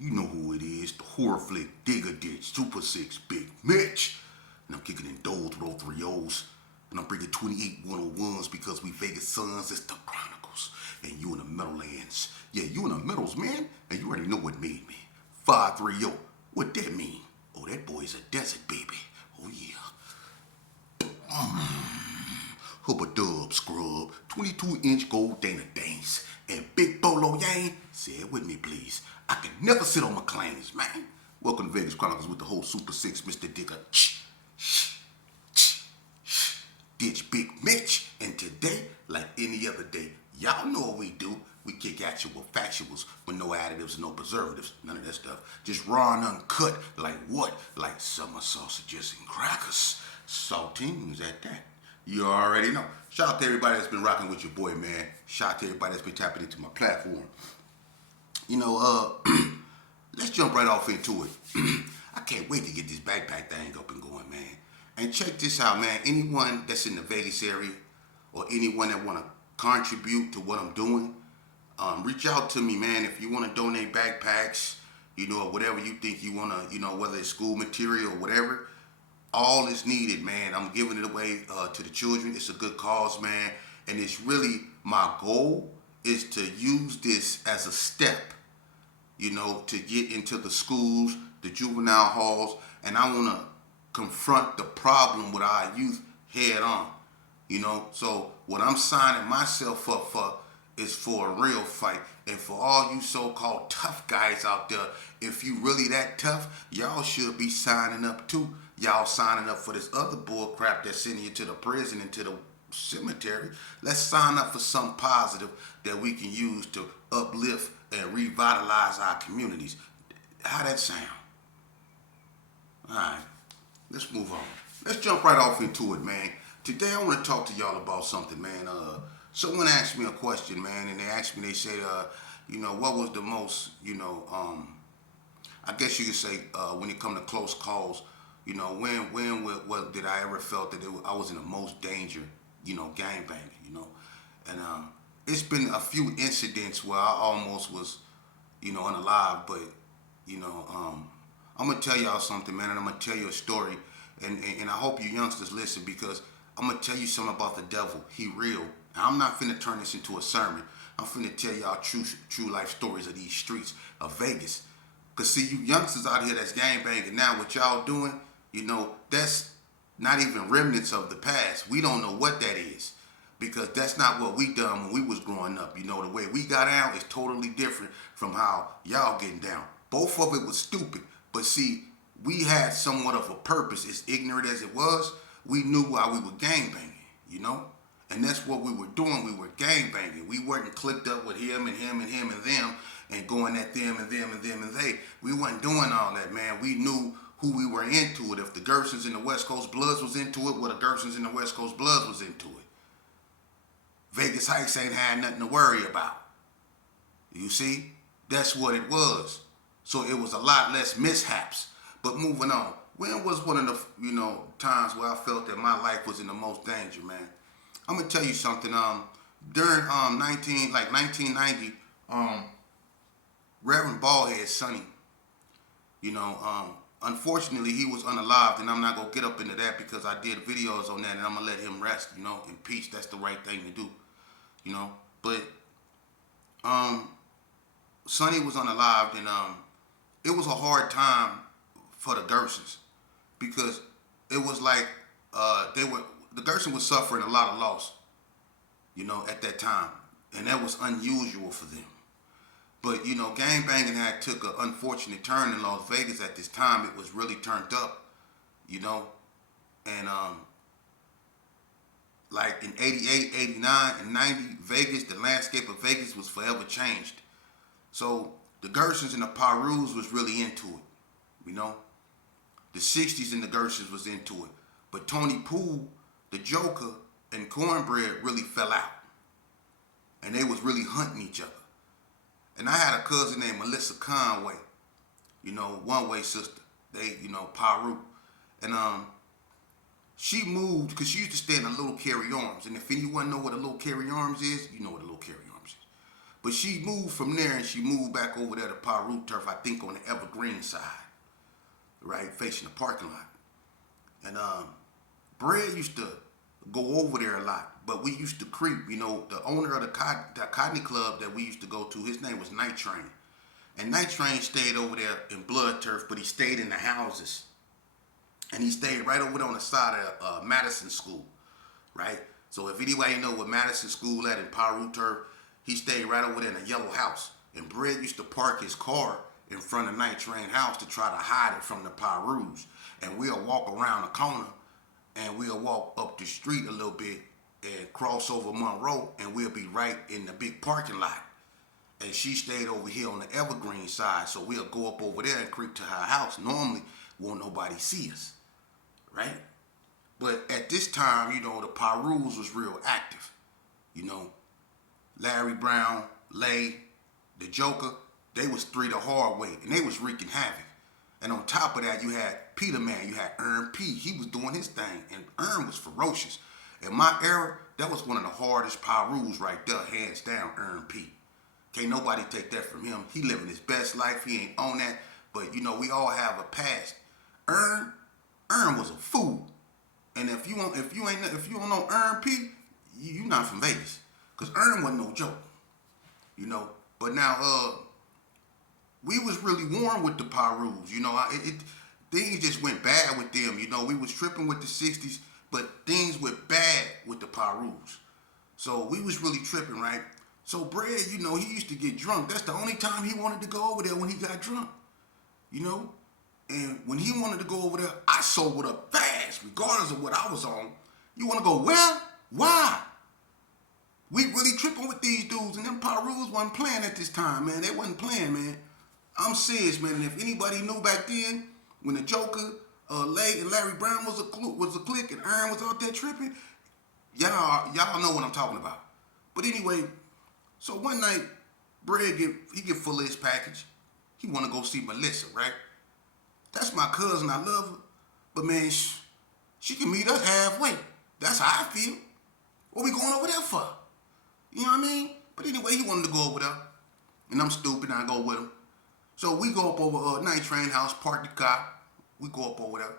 You know who it is, the horror flick, Digger Ditch, Super 6, Bigg Mitch. And I'm kicking in doors with all three O's. And I'm bringing 28 101s because we Vegas sons, it's the Chronicles. And you in the Meadowlands. Yeah, you in the Meadows, man. And you already know what made me. 530. What that mean? Oh, that boy's a desert baby. Oh, yeah. Hubba dub scrub, 22-inch gold Dana Danes, and Big Bolo Yang. Say it with me, please. I can never sit on my claims, man. Welcome to Vegas Chronicles with the whole Super 6, Mr. Digger. Ditch Bigg Mitch. And today, like any other day, y'all know what we do. We kick actual factuals with no additives, no preservatives, none of that stuff. Just raw and uncut, like what? Like summer sausages and crackers. Saltines at that. You already know. Shout out to everybody that's been rocking with your boy, man. Shout out to everybody that's been tapping into my platform. Let's jump right off into it. I can't wait to get this backpack thing up and going, man. And check this out, man. Anyone that's in the Vegas area or anyone that want to contribute to what I'm doing, reach out to me, man. If you want to donate backpacks, or whatever you think you want to, whether it's school material or whatever, all is needed, man. I'm giving it away to the children. It's a good cause, man. And it's really my goal is to use this as a step, to get into the schools, the juvenile halls, and I want to confront the problem with our youth head on, So what I'm signing myself up for is for a real fight. And for all you so-called tough guys out there, if you really that tough, y'all should be signing up too. Y'all signing up for this other bull crap that's sending you to the prison and to the cemetery. Let's sign up for something positive that we can use to uplift and revitalize our communities. How that sound? All right, let's move on. Let's jump right off into it, man. Today I want to talk to y'all about something, man. Someone asked me a question, man, and they said, what was the most, I guess you could say, when it come to close calls, when did I ever felt that I was in the most danger, gang banging, and it's been a few incidents where I almost was, unalive, but, I'm gonna tell y'all something, man, and I'm gonna tell you a story, and I hope you youngsters listen because I'm gonna tell you something about the devil. He real. And I'm not finna turn this into a sermon. I'm finna tell y'all true life stories of these streets of Vegas. Cause see, you youngsters out here that's gang banging now, what y'all doing, that's not even remnants of the past. We don't know what that is. Because that's not what we done when we was growing up. The way we got down is totally different from how y'all getting down. Both of it was stupid. But see, we had somewhat of a purpose. As ignorant as it was, we knew why we were gang banging, And that's what we were doing. We were gang banging. We weren't clicked up with him and him and him and them and going at them and them and them and they. We wasn't doing all that, man. We knew who we were into it. If the Gersons in the West Coast Bloods was into it, well, the Gersons in the West Coast Bloods was into it. Vegas Heights ain't had nothing to worry about. You see? That's what it was. So it was a lot less mishaps. But moving on. When was one of the, times where I felt that my life was in the most danger, man? I'm gonna tell you something. During 1990, Reverend Baldhead Sonny, unfortunately he was unalived, and I'm not gonna get up into that because I did videos on that, and I'm gonna let him rest, in peace. That's the right thing to do, But Sonny was unalived, and it was a hard time for the Gersons because it was like the Gerson was suffering a lot of loss, at that time, and that was unusual for them. But gang banging had took an unfortunate turn in Las Vegas at this time. It was really turned up, and like in 88, 89, and 90, Vegas, the landscape of Vegas was forever changed. So the Gersons and the Perus was really into it, The 60s and the Gersons was into it. But Tony Poole, the Joker, and Cornbread really fell out. And they was really hunting each other. And I had a cousin named Melissa Conway, one-way sister. They, Peru. And she moved because she used to stay in a Little Carry Arms. And if anyone know what a Little Carry Arms is, you know what a Little Carry Arms is. But she moved from there and she moved back over there to Paru Turf, I think on the Evergreen side, right, facing the parking lot. And Bread used to go over there a lot, but we used to creep. You know, the owner of the Cotton Club that we used to go to, his name was Night Train. And Night Train stayed over there in Blood Turf, but he stayed in the houses. And he stayed right over there on the side of Madison School, right? So if anybody know what Madison School at in Paru Turf, he stayed right over there in a yellow house. And Bread used to park his car in front of Night Train house to try to hide it from the Parus. And we'll walk around the corner and we'll walk up the street a little bit and cross over Monroe and we'll be right in the big parking lot. And she stayed over here on the Evergreen side, so we'll go up over there and creep to her house. Normally, won't nobody see us, right? But at this time, you know, the Parus was real active. You know, Larry Brown, Lay, the Joker, they was three the hard way, and they was wreaking havoc. And on top of that, you had Peter Man, you had Earn P. He was doing his thing, and Earn was ferocious. In my era, that was one of the hardest Parus right there, hands down, Earn P. Can't nobody take that from him. He living his best life. He ain't on that. But you know, we all have a past. Earn was a fool. And if you don't know Earn P, you not from Vegas. Cause Earn wasn't no joke. You know. But now we was really warm with the Parus. You know, things just went bad with them. You know, we was tripping with the 60s, but things went bad with the Parus. So we was really tripping, right? So Bread, you know, he used to get drunk. That's the only time he wanted to go over there, when he got drunk. You know? And when he wanted to go over there, I sobered up fast, regardless of what I was on. You want to go where? Why? We really tripping with these dudes, and them Parus wasn't playing at this time, man. They wasn't playing, man. I'm serious, man. And if anybody knew back then, when the Joker, Lay, and Larry Brown was a clique, and Earn was out there tripping, y'all know what I'm talking about. But anyway, so one night, Bread get full of his package. He want to go see Melissa, right? That's my cousin. I love her. But man, she can meet us halfway. That's how I feel. What we going over there for? You know what I mean? But anyway, he wanted to go over there. And I'm stupid, and I go with him. So we go up over Night Train house, park the car. We go up over there.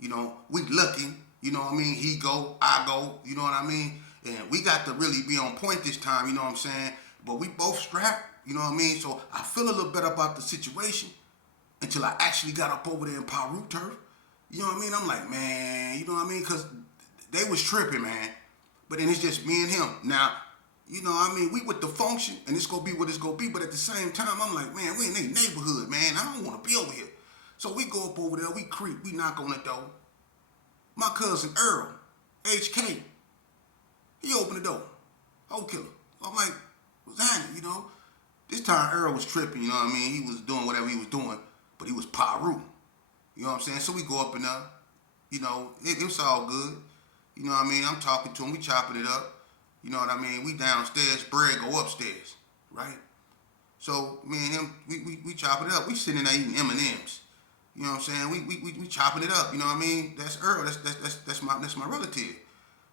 You know, we looking. You know what I mean? He go, I go. You know what I mean? And we got to really be on point this time, you know what I'm saying? But we both strapped, you know what I mean? So I feel a little better about the situation until I actually got up over there in Paru Turf. You know what I mean? I'm like, man, you know what I mean? Because they was tripping, man. But then it's just me and him. Now, you know what I mean? We with the function, and it's going to be what it's going to be. But at the same time, I'm like, man, we in their neighborhood, man. I don't want to be over here. So we go up over there. We creep. We knock on the door. My cousin Earl, HK, he opened the door. Whole killer. I'm like, what's happening, you know? This time Earl was tripping, you know what I mean? He was doing whatever he was doing, but he was Paru. You know what I'm saying? So we go up in there. You know, it was all good. You know what I mean? I'm talking to him. We chopping it up. You know what I mean? We downstairs. Bread go upstairs, right? So me and him, we chopping it up. We sitting there eating M&Ms. You know what I'm saying? We chopping it up. You know what I mean? That's Earl. That's my relative.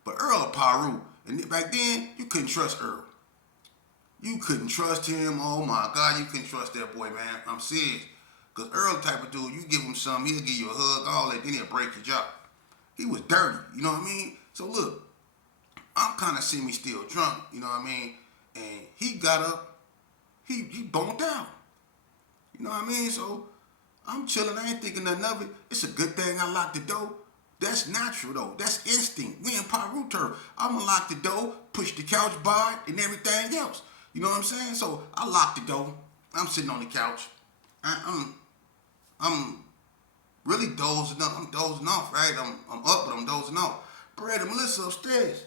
But Earl of Paru. And back then, you couldn't trust Earl. You couldn't trust him. Oh my God, you couldn't trust that boy, man. I'm serious. Because Earl the type of dude, you give him something, he'll give you a hug, all that, then he'll break your jaw. He was dirty, you know what I mean? So look, I'm kind of semi-still drunk, you know what I mean? And he got up, he bumped out. You know what I mean? So I'm chilling, I ain't thinking nothing of it. It's a good thing I locked the door. That's natural though. That's instinct. We in Paru Turf. I'm gonna lock the door, push the couch by it, and everything else. You know what I'm saying? So I locked the door. I'm sitting on the couch. I'm really dozing up. I'm dozing off, right? I'm up, but I'm dozing off. Brad and Melissa upstairs.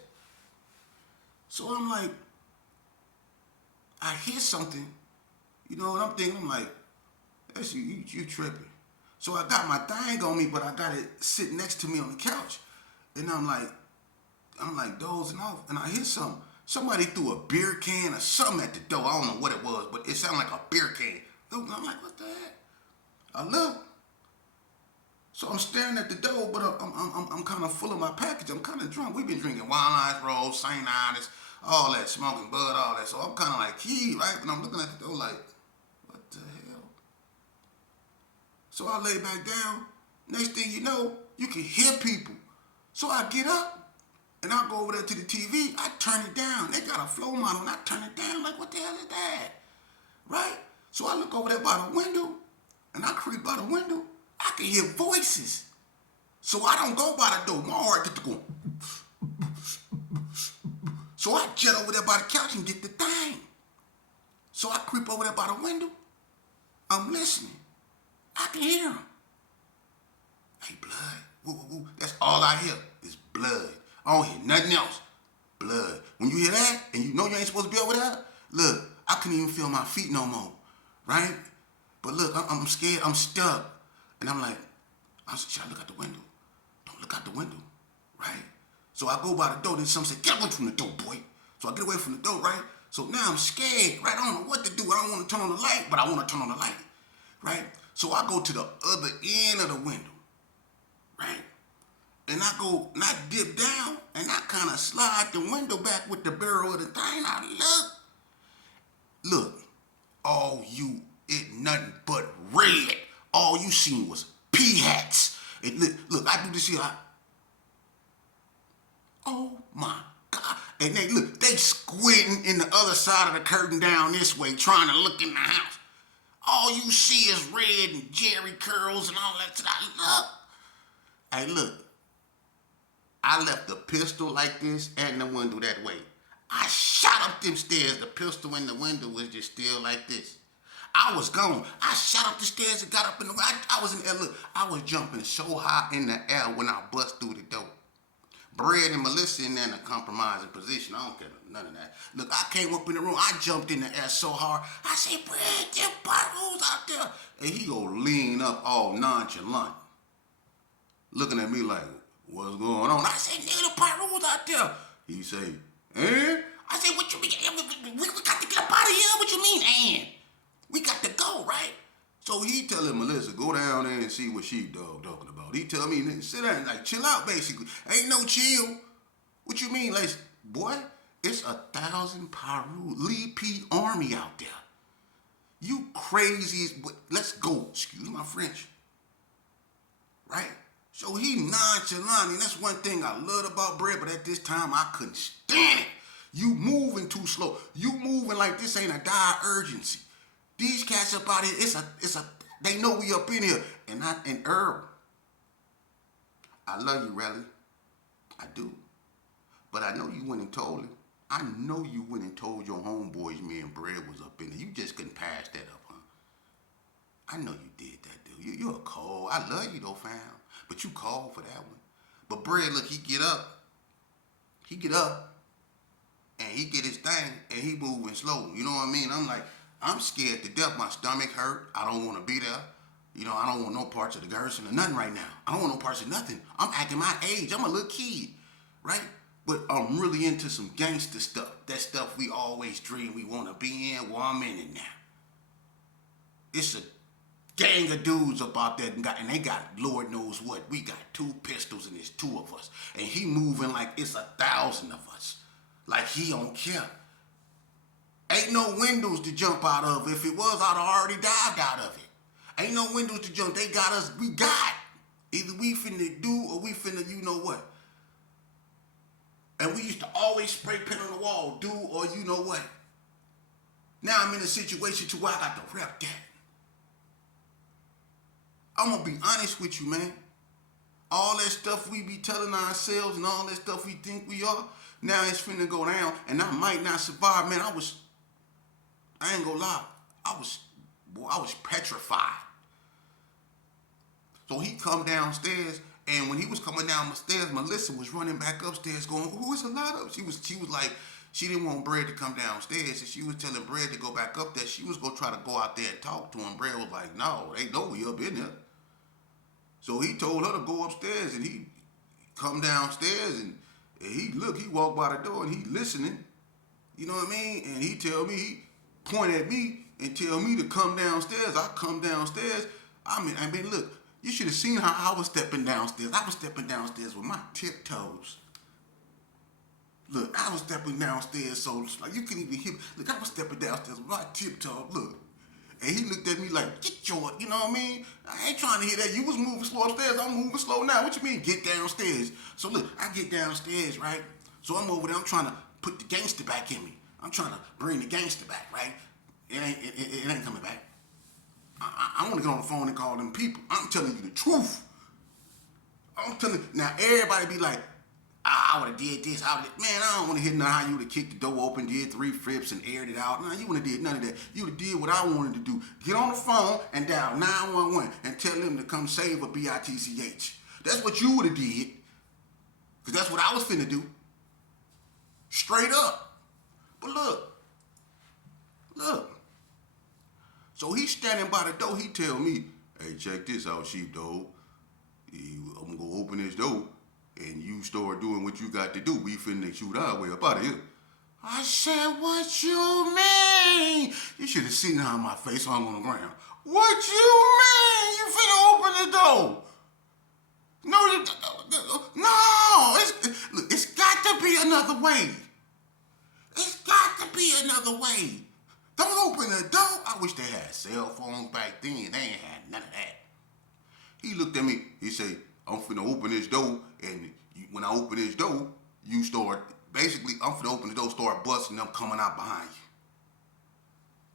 So I'm like, I hear something. You know what I'm thinking? I'm like, that's you tripping. So I got my thing on me, but I got it sitting next to me on the couch. And I'm like dozing off, and I hear something. Somebody threw a beer can or something at the door. I don't know what it was, but it sounded like a beer can. I'm like, what the heck? I look. So I'm staring at the door, but I'm kind of full of my package. I'm kind of drunk. We've been drinking Wild Eyes Rose, St. Ides, all that smoking bud, all that. So I'm kind of like keyed, right? And I'm looking at the door like, what the hell? So I lay back down. Next thing you know, you can hear people. So I get up and I go over there to the TV. I turn it down. They got a flow model and I turn it down. Like, what the hell is that? Right? So I look over there by the window and I creep by the window. I can hear voices. So I don't go by the door. My heart gets to go. So I jet over there by the couch and get the thing. So I creep over there by the window. I'm listening. I can hear them. Hey, blood. Woo, woo, woo. That's all I hear is blood. I don't hear nothing else. Blood. When you hear that and you know you ain't supposed to be over there, look, I couldn't even feel my feet no more. Right? But look, I'm scared. I'm stuck. And I'm like, should I look out the window? Don't look out the window. Right? So I go by the door. Then some say, get away from the door, boy. So I get away from the door, right? So now I'm scared, right? I don't know what to do. I don't want to turn on the light, but I want to turn on the light. Right? So I go to the other end of the window. Right? And I go, and I dip down, and I kind of slide the window back with the barrel of the thing. I look, it nothing but red. All you seen was pea hats. Look, I do this here. Oh my God. And they squinting in the other side of the curtain down this way, trying to look in the house. All you see is red and Jerry curls and all that. Look, I left the pistol like this and the window that way. I shot up them stairs. The pistol in the window was just still like this. I was gone. I shot up the stairs and got up in the I was in the air. Look, I was jumping so high in the air when I bust through the door. Brad and Melissa in there in a compromising position. I don't care none of that. Look, I came up in the room. I jumped in the air so hard. I said, Brad, there potholes out there. And he go lean up all nonchalant, looking at me like, what's going on? I said, nigga, the potholes out there. He say, I said, what you mean? We got to get up out of here. What you mean, and? We got to go, right? So he telling Melissa, go down there and see what sheepdog talking about. He tell me, nigga, sit down, like chill out basically. Ain't no chill. What you mean? Like, boy, it's 1,000 Paru Lee P army out there. You crazy as, let's go. Excuse my French. Right? So he nonchalant, and that's one thing I loved about Brad, but at this time I couldn't stand it. You moving too slow. You moving like this ain't a dire urgency. These cats up out here, they know we up in here. And Earl, I love you, Rally. I do. But I know you went and told him. I know you went and told your homeboys me and Brad was up in there. You just couldn't pass that up, huh? I know you did that, dude. You're a cold. I love you though, fam. But you called for that one. But Brad, look, he get up, and he get his thing, and he moving slow. You know what I mean? I'm like, I'm scared to death. My stomach hurt. I don't want to be there. You know, I don't want no parts of the garrison or nothing right now. I don't want no parts of nothing. I'm acting my age. I'm a little kid, right? But I'm really into some gangster stuff. That stuff we always dream we want to be in. Well, I'm in it now. It's a gang of dudes up out there, and they got Lord knows what. We got 2 pistols and it's 2 of us. And he moving like it's 1,000 of us. Like he don't care. Ain't no windows to jump out of. If it was, I'd already dived out of it. Ain't no windows to jump. They got us. We got. Either we finna do or we finna you know what. And we used to always spray paint on the wall, do or you know what. Now I'm in a situation to where I got to rep that. I'm gonna be honest with you, man. All that stuff we be telling ourselves and all that stuff we think we are, now it's finna go down and I might not survive, man. I ain't gonna lie. I was petrified. So he come downstairs, and when he was coming down the stairs, Melissa was running back upstairs going, who is a lot of? She was like, she didn't want Brad to come downstairs, and she was telling Brad to go back up there. She was gonna try to go out there and talk to him. Brad was like, no, they know we up in there. So he told her to go upstairs, and he come downstairs, and he walked by the door, and he listening. You know what I mean? And he point at me and tell me to come downstairs. I come downstairs. I mean, look, you should have seen how I was stepping downstairs. I was stepping downstairs with my tiptoes. Look, I was stepping downstairs, so like you couldn't even hear me. Look, I was stepping downstairs with my tiptoe. Look. And he looked at me like, get your, you know what I mean? I ain't trying to hear that. You was moving slow upstairs. I'm moving slow now. What you mean, get downstairs? So look, I get downstairs, right? So I'm over there. I'm trying to put the gangster back in me. I'm trying to bring the gangster back, right? It ain't coming back. I want to get on the phone and call them people. I'm telling you the truth. I'm telling you. Now, everybody be like, I would have did this. Man, I don't want to hear now how you would have kicked the door open, did 3 flips, and aired it out. Nah, you wouldn't have did none of that. You would have did what I wanted to do. Get on the phone and dial 911 and tell them to come save a BITCH. That's what you would have did. Because that's what I was finna do. Straight up. But look. So he's standing by the door. He tell me, hey, check this out, sheepdog. I'm going to open this door. And you start doing what you got to do. We finna shoot our way up out of here. I said, what you mean? You should have seen how my face hung on the ground. What you mean? You finna open the door? No, it's got to be another way. It's got to be another way. Don't open the door. I wish they had cell phones back then. They ain't had none of that. He looked at me. He said, I'm finna open this door, and when I open this door, you start, basically, I'm finna open the door, start busting them coming out behind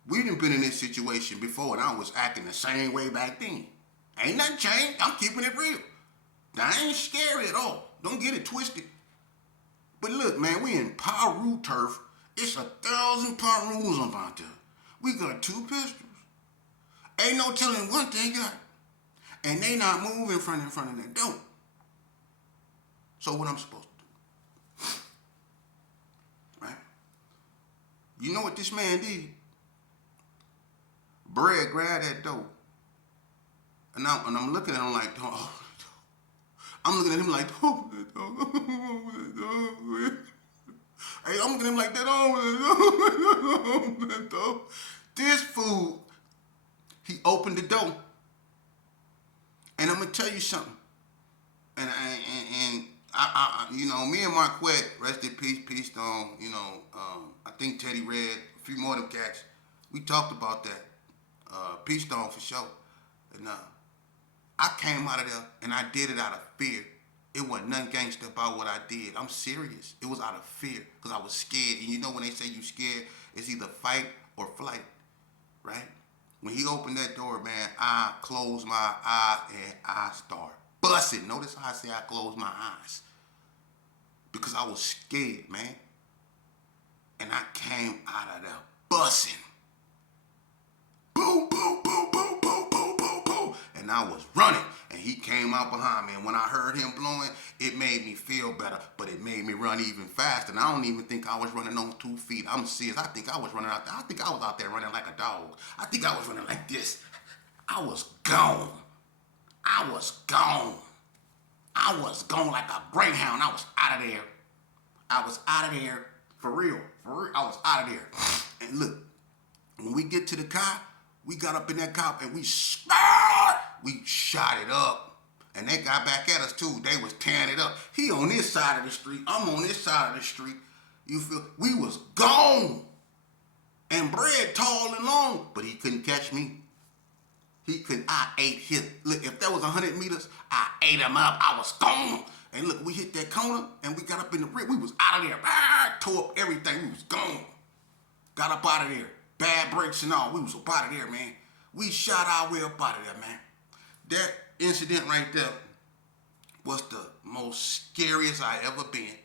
you. We done been in this situation before, and I was acting the same way back then. Ain't nothing changed. I'm keeping it real. Now, I ain't scary at all. Don't get it twisted. But look, man, we in Paru turf. It's 1,000 Parus up out there. We got 2 pistols. Ain't no telling what they got. And they not moving in front of that door. So what I'm supposed to do? Right? You know what this man did? Brad grabbed that door. And I'm looking at him like, oh, I'm looking at him like, oh, hey, I'm looking at him like that, oh, this fool, he opened the door. And I'm gonna tell you something. And I you know, me and Marquette, rest in peace, Peace Stone, you know, I think Teddy Red, a few more of them cats, we talked about that. Peace Stone for sure. And I came out of there and I did it out of fear. It wasn't nothing gangster about what I did. I'm serious. It was out of fear because I was scared. And you know when they say you scared, it's either fight or flight, right? When he opened that door, man, I closed my eyes and I started busting. Notice how I say I closed my eyes. Because I was scared, man. And I came out of there busting. Boom, boom, boom, boom, boom, boom, boom, boom. And I was running. And he came out behind me. And when I heard him blowing, it made me feel better. But it made me run even faster. And I don't even think I was running on 2 feet. I'm serious. I think I was running out there. I think I was out there running like a dog. I think I was running like this. I was gone. I was gone. I was gone like a greyhound. I was out of there. I was out of there. For real. For real. I was out of there. And look, when we get to the car, we got up in that car and we shot it up. And they got back at us too. They was tearing it up. He on this side of the street. I'm on this side of the street. You feel? We was gone. And Brad tall and long, but he couldn't catch me. He couldn't. I ate his. Look, if that was 100 meters, I ate him up. I was gone. And look, we hit that corner and we got up in the rear. We was out of there. Tore up everything. We was gone. Got up out of there. Bad brakes and all. We was up out of there, man. We shot our way up out of there, man. That incident right there was the most scariest I ever been.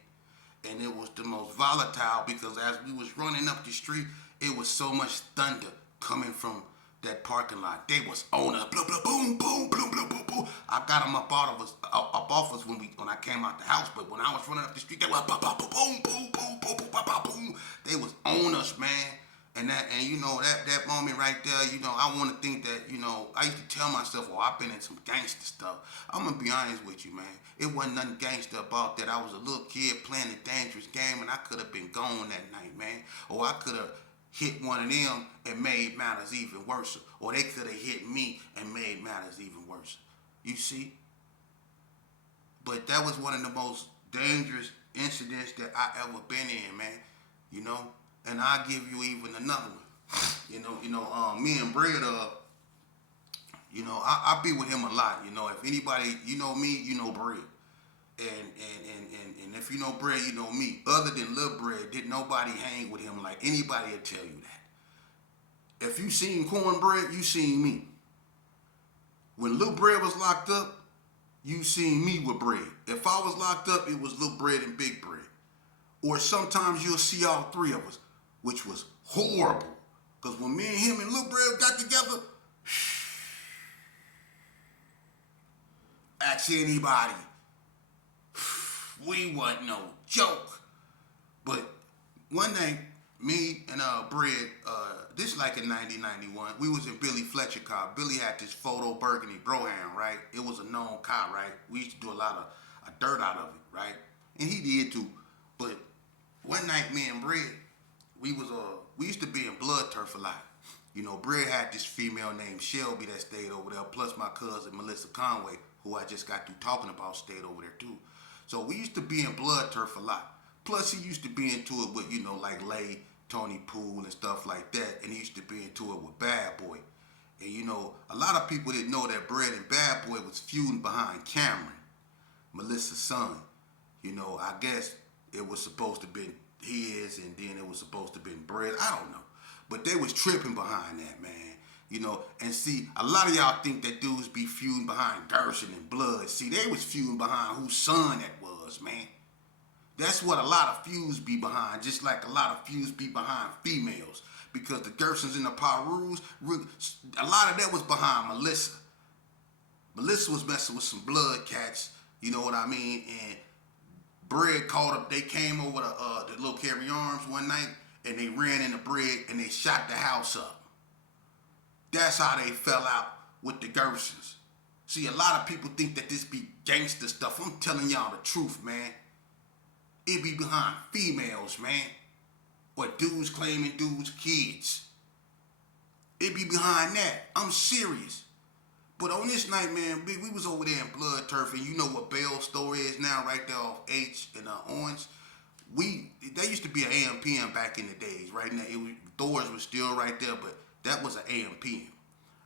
And it was the most volatile because as we was running up the street, it was so much thunder coming from that parking lot. They was on us. Blah, blah, boom, boom, boom, boom, boom, boom. I got them up off us when I came out the house. But when I was running up the street, they were boom, boom, boom, boom, boom, boom, boom, boom. They was on us, man. And you know, that moment right there, you know, I want to think that, you know, I used to tell myself, well, I've been in some gangster stuff. I'm going to be honest with you, man. It wasn't nothing gangster about that. I was a little kid playing a dangerous game, and I could have been gone that night, man. Or I could have hit one of them and made matters even worse. Or they could have hit me and made matters even worse. You see? But that was one of the most dangerous incidents that I ever been in, man. You know, and I'll give you even another one. Me and Brad, I be with him a lot. You know, if anybody, you know me, you know Brad. And if you know Brad, you know me. Other than Lil Brad, did nobody hang with him like anybody will tell you that. If you seen Cornbread, you seen me. When Lil Brad was locked up, you seen me with Bread. If I was locked up, it was Lil Bread and Big Bread. Or sometimes you'll see all three of us, which was horrible. Because when me and him and Lil Bread got together, ask anybody, we wasn't no joke. But one night, me and Bread, this like in 1991, we was in Billy Fletcher car. Billy had this photo burgundy Broham, right? It was a known car, right? We used to do a lot of dirt out of it, right? And he did too. But one night, me and Bread, we used to be in Blood Turf a lot. You know, Bread had this female named Shelby that stayed over there, plus my cousin Melissa Conway, who I just got through talking about, stayed over there too. So we used to be in Blood Turf a lot. Plus he used to be into it with, you know, like Lay, Tony Poole and stuff like that. And he used to be into it with Bad Boy. And you know, a lot of people didn't know that Bread and Bad Boy was feuding behind Cameron, Melissa's son. You know, I guess it was supposed to be his and then it was supposed to be Bread. I don't know. But they was tripping behind that, man. You know, and see, a lot of y'all think that dudes be feuding behind Gershon and Blood. See, they was feuding behind whose son that was, man. That's what a lot of feuds be behind, just like a lot of feuds be behind females. Because the Gershons and the Perus, a lot of that was behind Melissa. Melissa was messing with some blood cats, you know what I mean? And Bread called up, they came over the little carry arms one night, and they ran into Bread, and they shot the house up. That's how they fell out with the Gershons. See, a lot of people think that this be gangster stuff. I'm telling y'all the truth, man. It be behind females, man. Or dudes claiming dudes' kids. It be behind that. I'm serious. But on this night, man, we was over there in Blood Turf, and you know what Bell's store is now, right there off H and Orange. There used to be an AM/PM back in the days, right? Now, doors were still right there, but that was an AM/PM.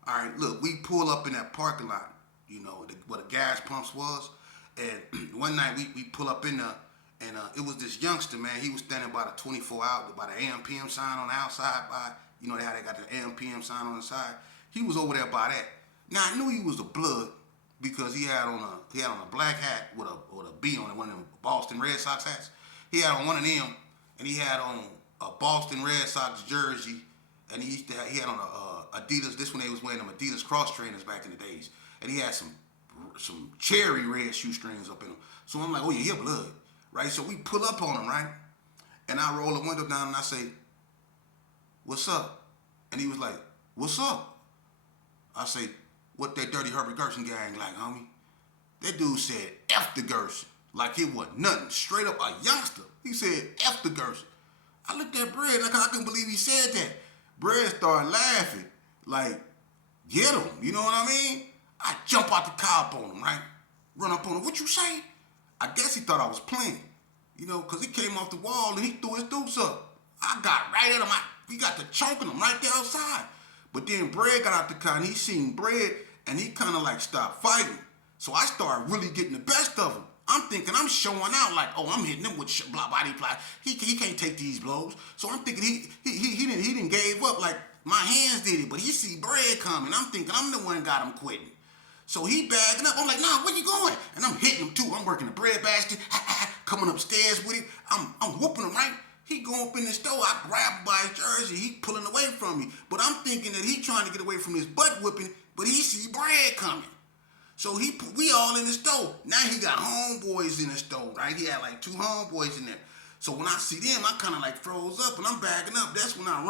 All right, look, we pull up in that parking lot, you know, where the gas pumps was, and one night we pull up in there, and it was this youngster, man. He was standing by the 24 hour, by the AM/PM sign on the outside, by, you know, how they got the AM/PM sign on the side. He was over there by that. Now I knew he was a Blood because he had on a black hat with a B on it, one of them Boston Red Sox hats. He had on one of them, and he had on a Boston Red Sox jersey. And he had on a Adidas. This one they was wearing them Adidas cross trainers back in the days, and he had some cherry red shoestrings up in them. So I'm like, oh yeah, he Blood, right? So we pull up on him, right? And I roll the window down and I say, "What's up?" And he was like, "What's up?" I say, "What that dirty Herbert Gershon gang like, homie?" That dude said, "F the Gershon," like it wasn't nothing. Straight up a youngster. He said, "F the Gershon." I looked at Brad like I couldn't believe he said that. Brad started laughing, like, get him, you know what I mean? I jump out the car up on him, right? Run up on him, what you say? I guess he thought I was playing, you know, because he came off the wall and he threw his deuce up. I got right at him, we got to choking him right there outside. But then Brad got out the car and he seen Brad and he kind of like stopped fighting. So I started really getting the best of him. I'm thinking I'm showing out like, oh, I'm hitting him with body plot. He can't take these blows. So I'm thinking he didn't gave up like my hands did it, but he see Bread coming. I'm thinking I'm the one got him quitting. So he bagging up. I'm like, nah, where you going? And I'm hitting him too. I'm working the bread basket, coming upstairs with him. I'm whooping him, right? He go up in the store. I grab him by his jersey. He pulling away from me. But I'm thinking that he trying to get away from his butt whipping, but he see Bread coming. So we all in the store. Now he got homeboys in the store, right? He had like 2 homeboys in there. So when I see them, I kind of like froze up and I'm backing up. That's when I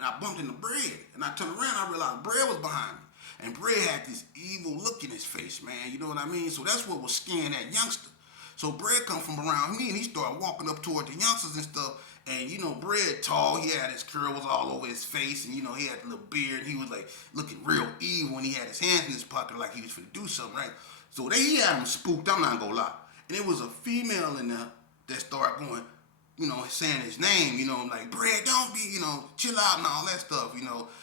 I bumped into Bread. And I turned around, I realized Bread was behind me. And Bread had this evil look in his face, man. You know what I mean? So that's what was scaring that youngster. So Bread come from around me and he started walking up toward the youngsters and stuff. And you know, Bread tall, he had his curls all over his face, and you know, he had a little beard, and he was like looking real evil when he had his hands in his pocket like he was finna do something, right? So he had him spooked, I'm not gonna lie. And it was a female in there, that start going, saying his name, like, Bread, don't be, chill out and all that stuff.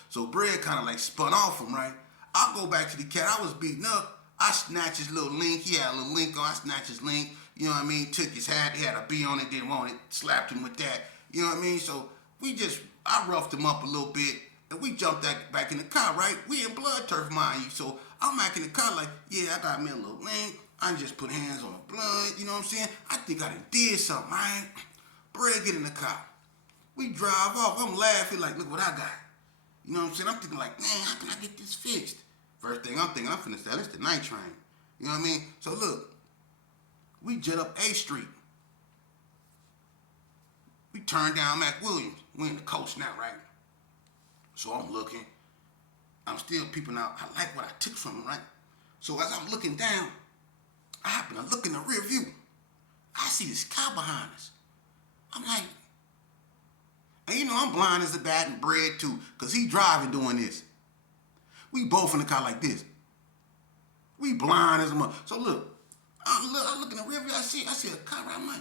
So Bread kind of like spun off him, right? I go back to the cat I was beating up. I snatched his little link. He had a little link on. I snatched his link. You know what I mean? Took his hat. He had a B on it. Didn't want it. Slapped him with that. You know what I mean? So I roughed him up a little bit. And we jumped back in the car, right? We in blood turf, mind you. So I'm back in the car like, yeah, I got me a little link. I just put hands on the blood. You know what I'm saying? I think I done did something, right? Bread get in the car. We drive off. I'm laughing like, look what I got. You know what I'm saying? I'm thinking like, man, how can I get this fixed? First thing I'm thinking, I'm finna sell this the night train. You know what I mean? So look, we jet up A Street. We turn down Mac Williams. We in the coast now, right? So I'm looking. I'm still peeping out. I like what I took from him, right? So as I'm looking down, I happen to look in the rear view. I see this car behind us. I'm like, and I'm blind as a bat and Bread too, because he driving doing this. We both in the car like this. We blind as a mother. So look, I look in the rear view, I see a car, I'm like,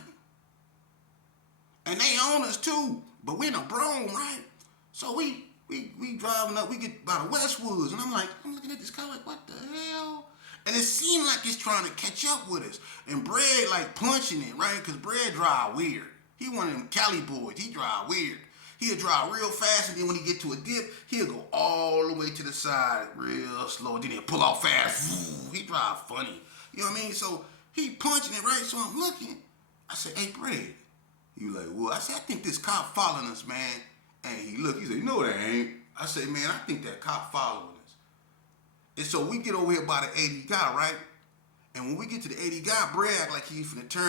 and they own us too, but we in a Brougham, right? So we driving up, we get by the Westwoods, and I'm looking at this car like, what the hell? And it seemed like it's trying to catch up with us. And Bread like punching it, right? Because Bread drive weird. He one of them Cali boys. He drive weird. He'll drive real fast, and then when he get to a dip, he'll go all the way to the side real slow. Then he'll pull off fast. He drive funny. You know what I mean? So he punching it, right? So I'm looking. I said, hey, Bread. He like, well, I said, I think this cop following us, man. And he said, no, that ain't. I said, man, I think that cop following us. And so we get over here by the 80 guy, right? And when we get to the 80 guy, Bread act like he's finna turn